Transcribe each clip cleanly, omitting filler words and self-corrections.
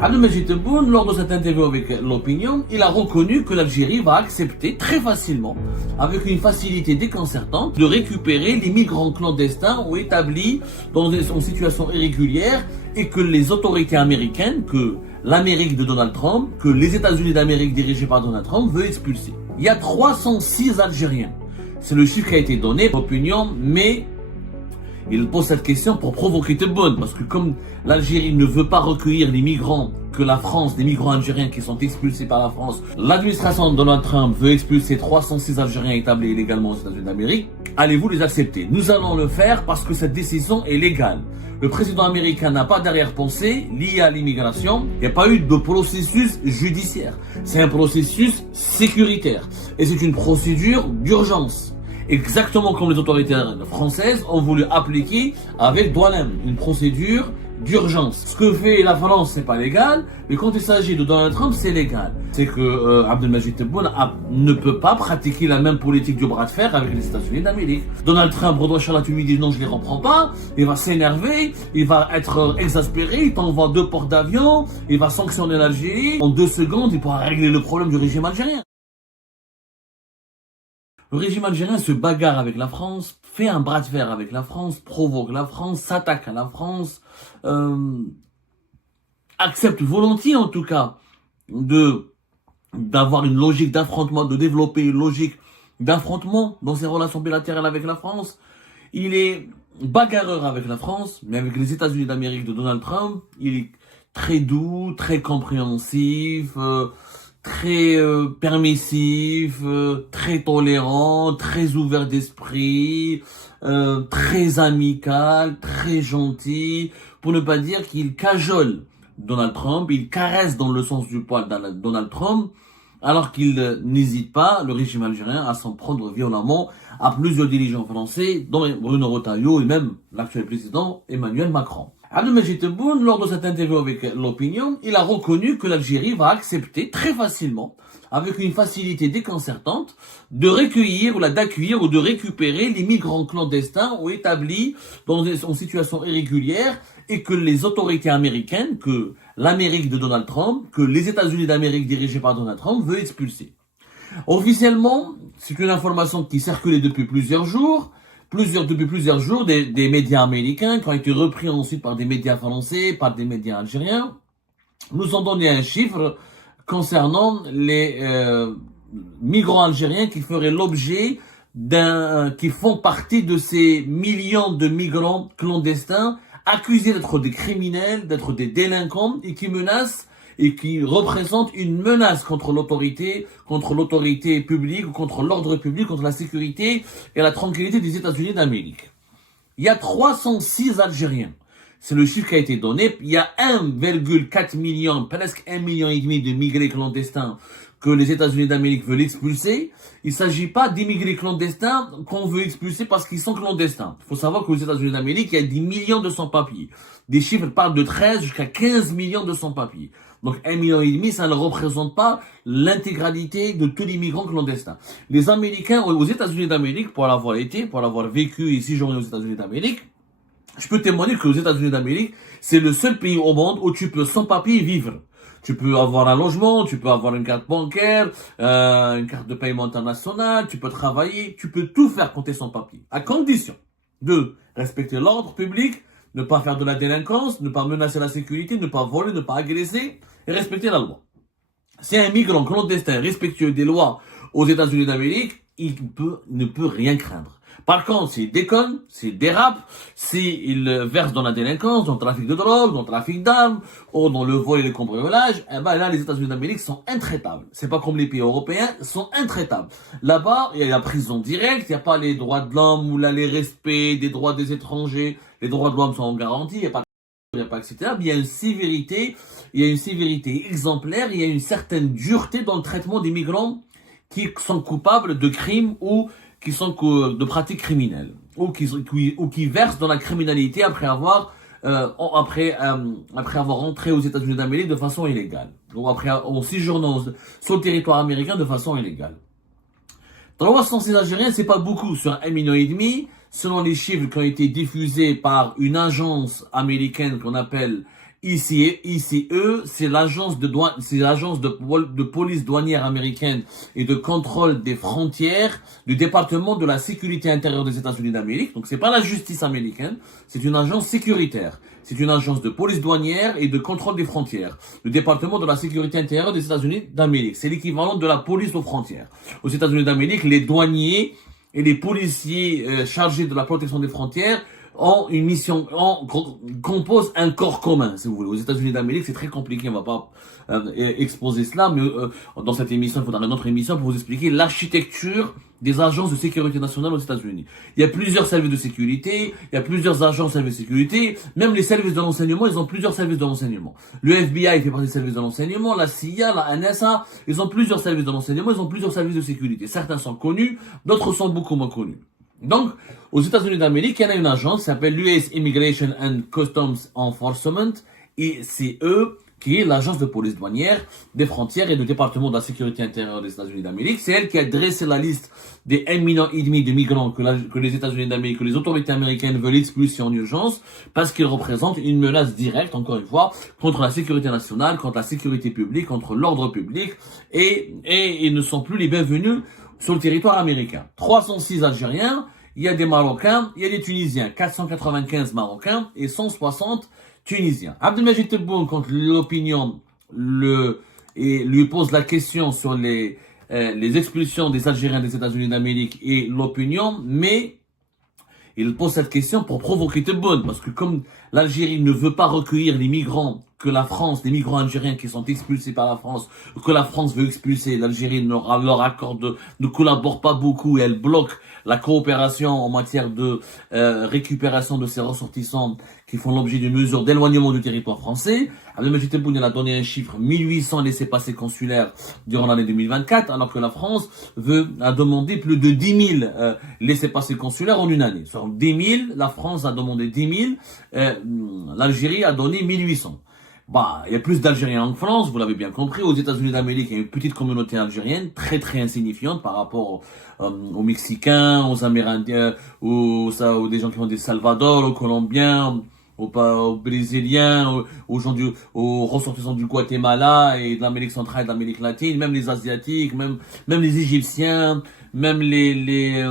Abdelmajid Tebboune, lors de cette interview avec l'opinion, il a reconnu que l'Algérie va accepter très facilement, avec une facilité déconcertante, de récupérer les migrants clandestins ou établis dans une situation irrégulière et que les autorités américaines, que l'Amérique de Donald Trump, que les États-Unis d'Amérique dirigés par Donald Trump veulent expulser. Il y a 306 Algériens. C'est le chiffre qui a été donné par l'opinion, mais il pose cette question pour provoquer Tebboune, parce que comme l'Algérie ne veut pas recueillir les migrants que la France, les migrants algériens qui sont expulsés par la France, l'administration de Donald Trump veut expulser 306 Algériens établis illégalement aux États-Unis d'Amérique, allez-vous les accepter? Nous allons le faire parce que cette décision est légale. Le président américain n'a pas d'arrière-pensée liée à l'immigration. Il n'y a pas eu de processus judiciaire. C'est un processus sécuritaire. Et c'est une procédure d'urgence. Exactement comme les autorités françaises ont voulu appliquer avec Douanem, une procédure d'urgence. Ce que fait la France, c'est pas légal, mais quand il s'agit de Donald Trump, c'est légal. C'est que Abdelmajid Tebboune ne peut pas pratiquer la même politique du bras de fer avec les États-Unis d'Amérique. Donald Trump redroche à la Tunisie, dit non, je les reprends pas. Il va s'énerver, il va être exaspéré, il t'envoie 2 ports d'avion, il va sanctionner l'Algérie. En 2 secondes, il pourra régler le problème du régime algérien. Le régime algérien se bagarre avec la France, fait un bras de fer avec la France, provoque la France, s'attaque à la France, accepte volontiers en tout cas d'avoir une logique d'affrontement, de développer une logique d'affrontement dans ses relations bilatérales avec la France. Il est bagarreur avec la France, mais avec les États-Unis d'Amérique de Donald Trump, il est très doux, très compréhensif, très permissif, très tolérant, très ouvert d'esprit, très amical, très gentil, pour ne pas dire qu'il cajole Donald Trump, il caresse dans le sens du poil Donald Trump, alors qu'il n'hésite pas, le régime algérien, à s'en prendre violemment à plusieurs dirigeants français, dont Bruno Retailleau et même l'actuel président Emmanuel Macron. Abdelmajid Tebboune, lors de cette interview avec l'opinion, il a reconnu que l'Algérie va accepter très facilement, avec une facilité déconcertante, de recueillir ou d'accueillir ou de récupérer les migrants clandestins ou établis dans une situation irrégulière et que les autorités américaines, que l'Amérique de Donald Trump, que les États-Unis d'Amérique dirigés par Donald Trump veulent expulser. Officiellement, c'est une information qui circulait depuis plusieurs jours, des médias américains qui ont été repris ensuite par des médias français, par des médias algériens, nous ont donné un chiffre concernant les migrants algériens qui feraient l'objet qui font partie de ces millions de migrants clandestins accusés d'être des criminels, d'être des délinquants et qui menacent et qui représentent une menace contre l'autorité publique, ou contre l'ordre public, contre la sécurité et la tranquillité des États-Unis d'Amérique. Il y a 306 Algériens. C'est le chiffre qui a été donné. Il y a 1,4 million, presque 1,5 million de migrés clandestins que les États-Unis d'Amérique veulent expulser. Il ne s'agit pas d'immigrés clandestins qu'on veut expulser parce qu'ils sont clandestins. Il faut savoir qu'aux États-Unis d'Amérique, il y a 10 millions de sans-papiers. Des chiffres parlent de 13 jusqu'à 15 millions de sans-papiers. Donc 1,5 million, ça ne représente pas l'intégralité de tous les migrants clandestins. Les Américains aux États-Unis d'Amérique, pour l'avoir vécu et séjourné aux États-Unis d'Amérique, je peux témoigner que aux États-Unis d'Amérique, c'est le seul pays au monde où tu peux sans papier vivre. Tu peux avoir un logement, tu peux avoir une carte bancaire, une carte de paiement internationale, tu peux travailler, tu peux tout faire quand tu es sans papier. À condition de respecter l'ordre public, ne pas faire de la délinquance, ne pas menacer la sécurité, ne pas voler, ne pas agresser et respecter la loi. Si un migrant clandestin respectueux des lois aux États-Unis d'Amérique, il ne peut rien craindre. Par contre, s'il déconne, s'il dérape, s'il verse dans la délinquance, dans le trafic de drogue, dans le trafic d'armes, ou dans le vol et le cambriolage, eh ben là, les États-Unis d'Amérique sont intraitables. C'est pas comme les pays européens, sont intraitables. Là-bas, il y a la prison directe, il n'y a pas les droits de l'homme ou là, les respects des droits des étrangers. Les droits de l'homme sont garantis, il n'y a pas etc. Mais il y a une sévérité exemplaire, il y a une certaine dureté dans le traitement des migrants qui sont coupables de crimes ou qui sont de pratiques criminelles ou qui versent dans la criminalité après avoir entré aux États-Unis d'Amérique de façon illégale ou en séjournant sur le territoire américain de façon illégale. 306 Algériens, c'est pas beaucoup sur 1,5 million, selon les chiffres qui ont été diffusés par une agence américaine qu'on appelle ICE, c'est l'agence de douane, c'est l'agence de police douanière américaine et de contrôle des frontières du département de la sécurité intérieure des États-Unis d'Amérique. Donc c'est pas la justice américaine, c'est une agence sécuritaire. C'est une agence de police douanière et de contrôle des frontières. Le département de la sécurité intérieure des États-Unis d'Amérique. C'est l'équivalent de la police aux frontières. Aux États-Unis d'Amérique, les douaniers et les policiers chargés de la protection des frontières ont une mission, composent un corps commun, si vous voulez. Aux États-Unis d'Amérique, c'est très compliqué, on va pas exposer cela, mais dans cette émission, il faudra une autre émission pour vous expliquer l'architecture des agences de sécurité nationale aux États-Unis. Il y a plusieurs services de sécurité, il y a plusieurs agences de services de sécurité, même les services de renseignement, ils ont plusieurs services de renseignement. Le FBI fait partie des services de renseignement, la CIA, la NSA, ils ont plusieurs services de renseignement, ils ont plusieurs services de sécurité. Certains sont connus, d'autres sont beaucoup moins connus. Donc, aux États-Unis d'Amérique, il y en a une agence qui s'appelle l'US Immigration and Customs Enforcement, ICE, qui est l'agence de police douanière des frontières et du département de la sécurité intérieure des États-Unis d'Amérique. C'est elle qui a dressé la liste des 1,5 million de migrants que les États-Unis d'Amérique, que les autorités américaines veulent expulser en urgence parce qu'ils représentent une menace directe, encore une fois, contre la sécurité nationale, contre la sécurité publique, contre l'ordre public et ils ne sont plus les bienvenus sur le territoire américain. 306 Algériens, il y a des Marocains, il y a des Tunisiens, 495 Marocains et 160 Tunisiens. Abdelmajid Tebboune, quand l'opinion lui pose la question sur les expulsions des Algériens des États-Unis d'Amérique et l'opinion, mais il pose cette question pour provoquer Tebboune, parce que comme l'Algérie ne veut pas recueillir les migrants que la France, les migrants algériens qui sont expulsés par la France, que la France veut expulser, l'Algérie leur accorde, ne collabore pas beaucoup et elle bloque la coopération en matière de récupération de ces ressortissants qui font l'objet d'une mesure d'éloignement du territoire français. Abdelmajid Tebboune a donné un chiffre 1800 laissez-passer consulaires durant l'année 2024, alors que la France a demandé plus de 10 000 laissez-passer consulaires en une année. Sur 10 000, la France a demandé 10 000, l'Algérie a donné 1800. Bah, il y a plus d'Algériens en France, vous l'avez bien compris. Aux États-Unis d'Amérique, il y a une petite communauté algérienne, très très insignifiante par rapport aux Mexicains, aux Amérindiens, aux des gens qui vont des Salvador, aux Colombiens, aux Brésiliens, aux ressortissants du Guatemala et de l'Amérique centrale et de l'Amérique latine, même les Asiatiques, même les Égyptiens, même les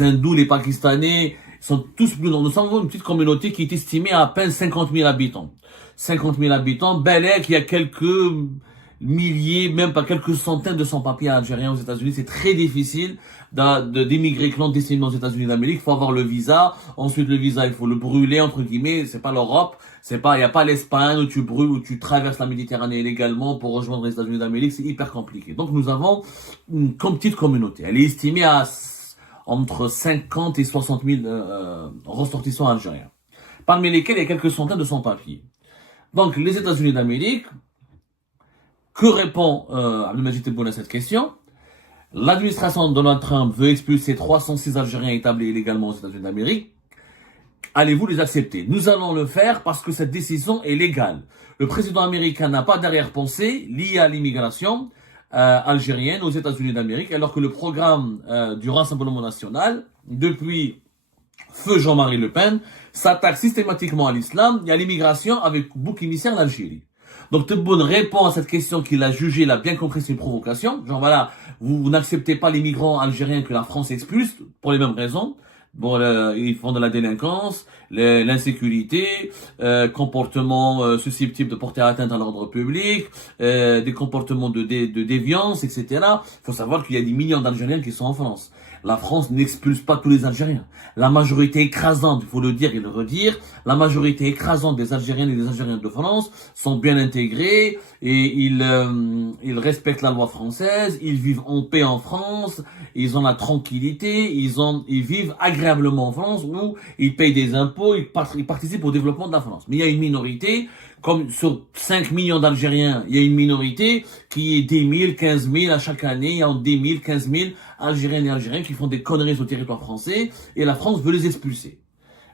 Hindous, les Pakistanais, sont tous plus nombreux. Nous avons une petite communauté qui est estimée à peine 50 000 habitants. 50 000 habitants. Bel Air, il y a quelques milliers, même pas quelques centaines de sans-papiers algériens aux États-Unis. C'est très difficile d'émigrer clandestinement aux États-Unis d'Amérique. Il faut avoir le visa. Ensuite, le visa, il faut le brûler, entre guillemets. C'est pas l'Europe. Il n'y a pas l'Espagne où tu brûles, où tu traverses la Méditerranée illégalement pour rejoindre les États-Unis d'Amérique. C'est hyper compliqué. Donc, nous avons une petite communauté. Elle est estimée à entre 50 et 60 000 ressortissants algériens, parmi lesquels il y a quelques centaines de sans-papiers. Donc, les États-Unis d'Amérique, que répond Abdelmajid Tebboune à cette question? L'administration de Donald Trump veut expulser 306 Algériens établis illégalement aux États-Unis d'Amérique. Allez-vous les accepter? Nous allons le faire parce que cette décision est légale. Le président américain n'a pas d'arrière-pensée liée à l'immigration algérienne aux États-Unis d'Amérique, alors que le programme du Rassemblement national, depuis feu Jean-Marie Le Pen, s'attaque systématiquement à l'islam et à l'immigration avec bouc émissaire l'Algérie. Donc Tebboune répond à cette question qu'il a jugée, il a bien compris, c'est une provocation. Genre voilà, vous n'acceptez pas les migrants algériens que la France expulse pour les mêmes raisons. Bon, ils font de la délinquance, l'insécurité, comportements susceptibles de porter atteinte à l'ordre public, des comportements de déviance, etc. Il faut savoir qu'il y a des millions d'Algériens qui sont en France. La France n'expulse pas tous les Algériens. La majorité écrasante, il faut le dire et le redire, la majorité écrasante des Algériennes et des Algériens de France sont bien intégrés et ils respectent la loi française, ils vivent en paix en France, ils ont la tranquillité, ils vivent agréablement en France où ils payent des impôts, ils participent au développement de la France. Mais il y a une minorité, comme sur 5 millions d'Algériens, il y a une minorité qui est 10 000, 15 000 à chaque année, il y a 10 000, 15 000 Algériennes et Algériens qui font des conneries sur le territoire français et la France veut les expulser.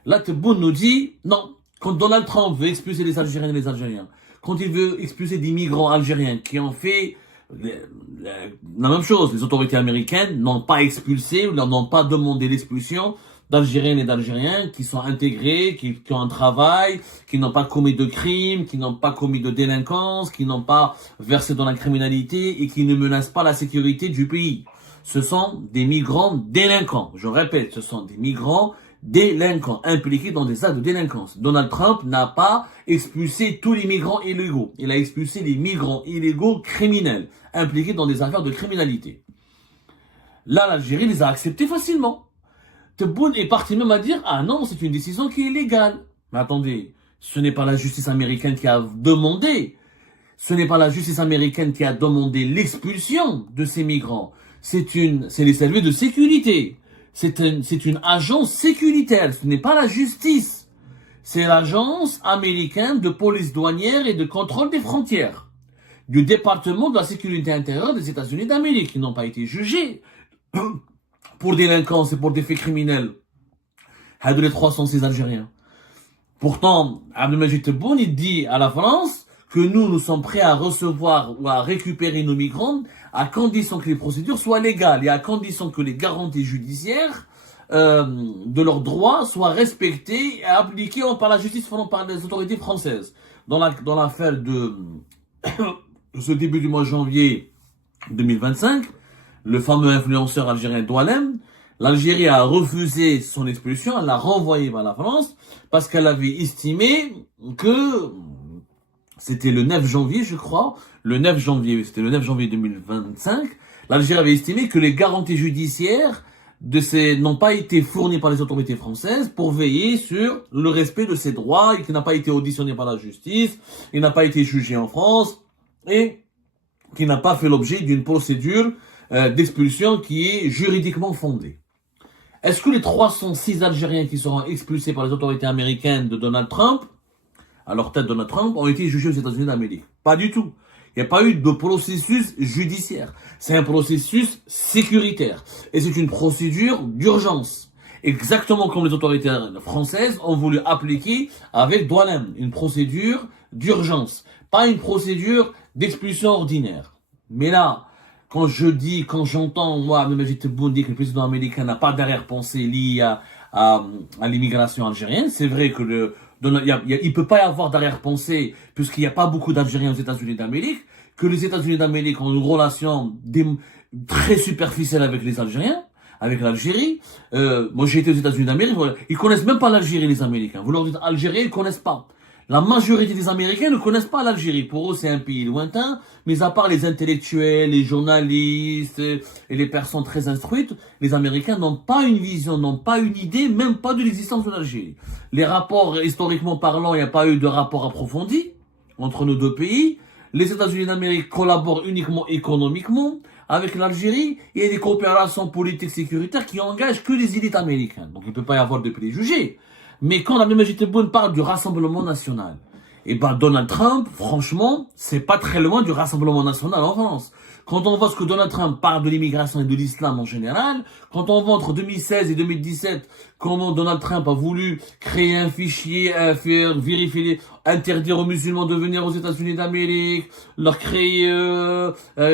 Là, Tebboune nous dit, non, quand Donald Trump veut expulser les Algériennes et les Algériens, quand il veut expulser des migrants algériens qui ont fait la même chose, les autorités américaines n'ont pas expulsé ou n'ont pas demandé l'expulsion d'Algériennes et d'Algériens qui sont intégrés, qui ont un travail, qui n'ont pas commis de crimes, qui n'ont pas commis de délinquance, qui n'ont pas versé dans la criminalité et qui ne menacent pas la sécurité du pays. Ce sont des migrants délinquants. Je répète, ce sont des migrants délinquants, impliqués dans des actes de délinquance. Donald Trump n'a pas expulsé tous les migrants illégaux. Il a expulsé les migrants illégaux criminels, impliqués dans des affaires de criminalité. Là, l'Algérie les a acceptés facilement. Tebboune est parti même à dire « Ah non, c'est une décision qui est légale ». Mais attendez, ce n'est pas la justice américaine qui a demandé. Ce n'est pas la justice américaine qui a demandé l'expulsion de ces migrants. C'est les services de sécurité. C'est une agence sécuritaire. Ce n'est pas la justice. C'est l'agence américaine de police douanière et de contrôle des frontières du département de la sécurité intérieure des États-Unis d'Amérique, qui n'ont pas été jugés pour délinquance et pour des faits criminels. Les 306 Algériens. Pourtant, Abdelmajid Tebboune, il dit à la France que nous sommes prêts à recevoir ou à récupérer nos migrants à condition que les procédures soient légales et à condition que les garanties judiciaires de leurs droits soient respectées et appliquées par la justice, par les autorités françaises. Dans l'affaire de ce début du mois de janvier 2025, le fameux influenceur algérien Doualem, l'Algérie a refusé son expulsion, elle l'a renvoyé vers la France parce qu'elle avait estimé que c'était le 9 janvier, je crois, c'était le 9 janvier 2025, l'Algérie avait estimé que les garanties judiciaires n'ont pas été fournies par les autorités françaises pour veiller sur le respect de ses droits et qu'il n'a pas été auditionné par la justice, il n'a pas été jugé en France et qu'il n'a pas fait l'objet d'une procédure d'expulsion qui est juridiquement fondée. Est-ce que les 306 Algériens qui seront expulsés par les autorités américaines de Donald Trump, à leur tête Donald Trump, ont été jugés aux États-Unis d'Amérique? Pas du tout. Il n'y a pas eu de processus judiciaire. C'est un processus sécuritaire. Et c'est une procédure d'urgence. Exactement comme les autorités françaises ont voulu appliquer avec Doualem. Une procédure d'urgence. Pas une procédure d'expulsion ordinaire. Mais là, quand j'entends, moi, Abdelmajid Tebboune dire que le président américain n'a pas d'arrière-pensée liée à l'immigration algérienne, c'est vrai que il peut pas y avoir d'arrière-pensée puisqu'il n'y a pas beaucoup d'Algériens aux États-Unis d'Amérique, que les États-Unis d'Amérique ont une relation très superficielle avec les Algériens, avec l'Algérie. Moi, j'ai été aux États-Unis d'Amérique, ils connaissent même pas l'Algérie, les Américains. Vous leur dites Algérie, ils connaissent pas. La majorité des Américains ne connaissent pas l'Algérie. Pour eux, c'est un pays lointain, mais à part les intellectuels, les journalistes et les personnes très instruites, les Américains n'ont pas une vision, n'ont pas une idée, même pas de l'existence de l'Algérie. Les rapports, historiquement parlant, il n'y a pas eu de rapport approfondi entre nos deux pays. Les États-Unis d'Amérique collaborent uniquement économiquement avec l'Algérie. Il y a des coopérations politiques sécuritaires qui engagent que les élites américaines. Donc il ne peut pas y avoir de préjugés. Mais quand Abdelmajid Tebboune parle du Rassemblement national, et ben Donald Trump, franchement, c'est pas très loin du Rassemblement national en France. Quand on voit ce que Donald Trump parle de l'immigration et de l'islam en général, quand on voit entre 2016 et 2017 comment Donald Trump a voulu créer un fichier, faire vérifier, interdire aux musulmans de venir aux États-Unis d'Amérique, leur créer,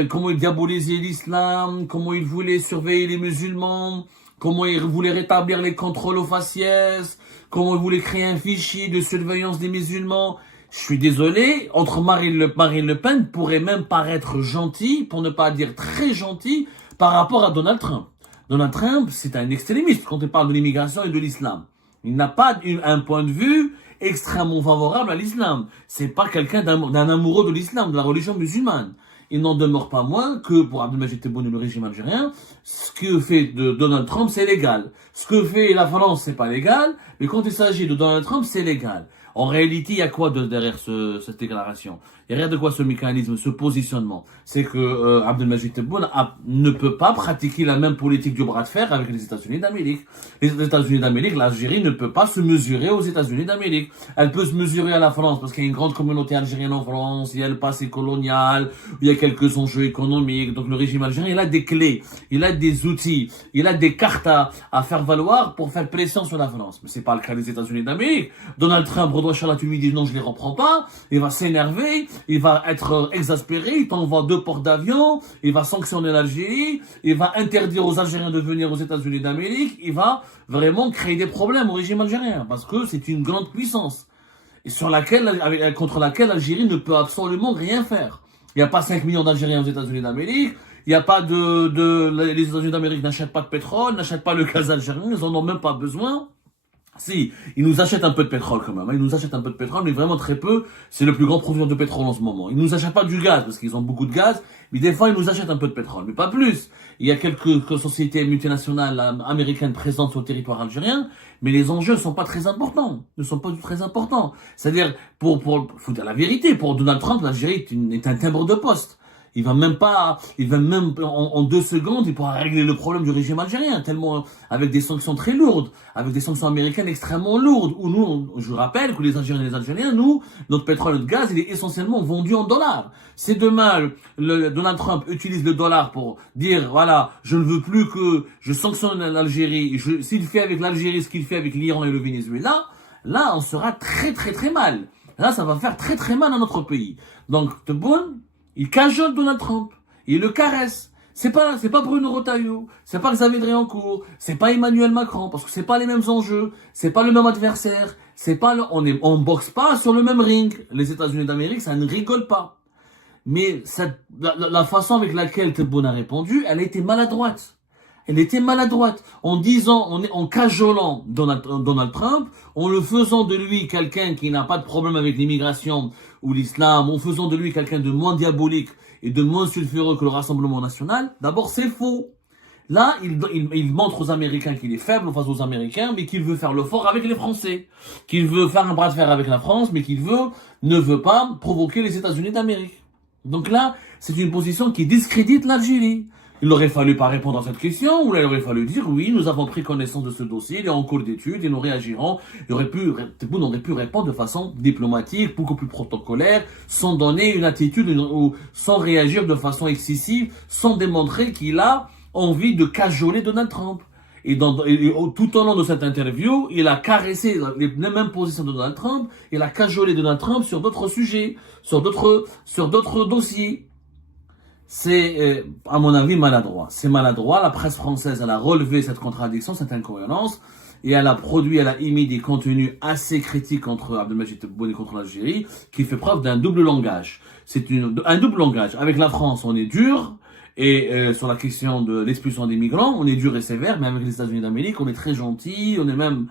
comment il diabolisait l'islam, comment il voulait surveiller les musulmans, comment il voulait rétablir les contrôles aux faciès, comment il voulait créer un fichier de surveillance des musulmans. Je suis désolé, Marine Le Pen pourrait même paraître gentil, pour ne pas dire très gentil, par rapport à Donald Trump. Donald Trump, c'est un extrémiste quand il parle de l'immigration et de l'islam. Il n'a pas un point de vue extrêmement favorable à l'islam. C'est pas quelqu'un d'un amoureux de l'islam, de la religion musulmane. Il n'en demeure pas moins que, pour Abdelmajid Tebboune et le régime algérien, ce que fait de Donald Trump, c'est légal. Ce que fait la France, c'est pas légal, mais quand il s'agit de Donald Trump, c'est légal. En réalité, il y a quoi derrière cette déclaration? Il y a rien de quoi ce mécanisme, ce positionnement. C'est que Abdelmajid Tebboune ne peut pas pratiquer la même politique du bras de fer avec les États-Unis d'Amérique. Les États-Unis d'Amérique, l'Algérie ne peut pas se mesurer aux États-Unis d'Amérique. Elle peut se mesurer à la France parce qu'il y a une grande communauté algérienne en France, il y a le passé colonial, il y a quelques enjeux économiques. Donc le régime algérien, il a des clés, il a des outils, il a des cartes à faire valoir pour faire pression sur la France. Mais c'est pas le cas des États-Unis d'Amérique. Donald Trump redonnes Inch'Allah, tu lui dis non, je les reprends pas, il va s'énerver, il va être exaspéré, il t'envoie 2 ports d'avion, il va sanctionner l'Algérie, il va interdire aux Algériens de venir aux États-Unis d'Amérique, il va vraiment créer des problèmes au régime algérien, parce que c'est une grande puissance, et contre laquelle l'Algérie ne peut absolument rien faire. Il n'y a pas 5 millions d'Algériens aux États-Unis d'Amérique, il n'y a pas les États-Unis d'Amérique n'achètent pas de pétrole, n'achètent pas le gaz algérien, ils en ont même pas besoin. Si, ils nous achètent un peu de pétrole quand même. Ils nous achètent un peu de pétrole, mais vraiment très peu. C'est le plus grand producteur de pétrole en ce moment. Ils nous achètent pas du gaz, parce qu'ils ont beaucoup de gaz, mais des fois, ils nous achètent un peu de pétrole, mais pas plus. Il y a quelques sociétés multinationales américaines présentes sur le territoire algérien, mais les enjeux sont pas très importants. Ne sont pas très importants. C'est-à-dire, faut dire la vérité, pour Donald Trump, l'Algérie est un timbre de poste. En 2 secondes, il pourra régler le problème du régime algérien, tellement, avec des sanctions très lourdes, avec des sanctions américaines extrêmement lourdes, où je rappelle que les Algériens et les Algériens, notre pétrole et notre gaz, il est essentiellement vendu en dollars. C'est demain, Donald Trump utilise le dollar pour dire, voilà, je ne veux plus que je sanctionne l'Algérie, s'il fait avec l'Algérie ce qu'il fait avec l'Iran et le Venezuela, là, on sera très très très mal. Là, ça va faire très très mal à notre pays. Donc, Tebboune, il cajole Donald Trump, il le caresse. C'est pas Bruno Retailleau, c'est pas Xavier Driancourt, c'est pas Emmanuel Macron, parce que c'est pas les mêmes enjeux, c'est pas le même adversaire, on boxe pas sur le même ring. Les États-Unis d'Amérique, ça ne rigole pas. Mais la façon avec laquelle Tebboune a répondu, elle a été maladroite. Elle était maladroite en disant, en cajolant Donald Trump, en le faisant de lui quelqu'un qui n'a pas de problème avec l'immigration ou l'islam, en faisant de lui quelqu'un de moins diabolique et de moins sulfureux que le Rassemblement national. D'abord, c'est faux. Là, il montre aux Américains qu'il est faible face aux Américains, mais qu'il veut faire le fort avec les Français. Qu'il veut faire un bras de fer avec la France, mais ne veut pas provoquer les États-Unis d'Amérique. Donc là, c'est une position qui discrédite l'Algérie. Il aurait fallu pas répondre à cette question, ou là, il aurait fallu dire, oui, nous avons pris connaissance de ce dossier, il est en cours d'étude, et nous réagirons. Tebboune aurait pu répondre de façon diplomatique, beaucoup plus protocolaire, sans donner une attitude, ou sans réagir de façon excessive, sans démontrer qu'il a envie de cajoler Donald Trump. Et tout au long de cette interview, il a caressé les mêmes positions de Donald Trump, il a cajolé Donald Trump sur d'autres sujets, sur d'autres dossiers. C'est, à mon avis, maladroit. C'est maladroit. La presse française, elle a relevé cette contradiction, cette incohérence, et elle a émis des contenus assez critiques contre Abdelmajid Tebboune et contre l'Algérie, qui fait preuve d'un double langage. Un double langage. Avec la France, on est dur, et sur la question de l'expulsion des migrants, on est dur et sévère, mais avec les États-Unis d'Amérique, on est très gentil, on a même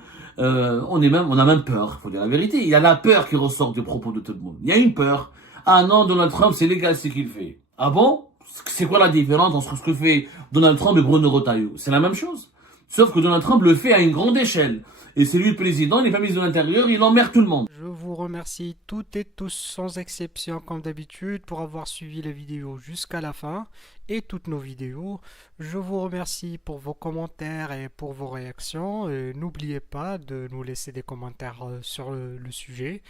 peur, faut dire la vérité. Il y a la peur qui ressort des propos de Tebboune. Il y a une peur. Ah non, Donald Trump, c'est légal ce qu'il fait. Ah bon? C'est quoi la différence entre ce que fait Donald Trump et Bruno Retailleau? C'est la même chose. Sauf que Donald Trump le fait à une grande échelle. Et c'est lui le président, il n'est pas ministre de l'Intérieur, il emmerde tout le monde. Je vous remercie toutes et tous sans exception comme d'habitude pour avoir suivi la vidéo jusqu'à la fin et toutes nos vidéos. Je vous remercie pour vos commentaires et pour vos réactions. N'oubliez pas de nous laisser des commentaires sur le sujet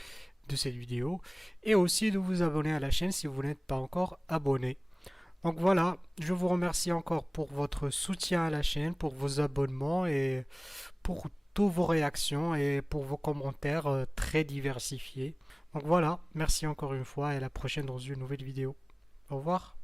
de cette vidéo et aussi de vous abonner à la chaîne si vous n'êtes pas encore abonné. Donc voilà, je vous remercie encore pour votre soutien à la chaîne, pour vos abonnements et pour toutes vos réactions et pour vos commentaires très diversifiés. Donc voilà, merci encore une fois et à la prochaine dans une nouvelle vidéo. Au revoir.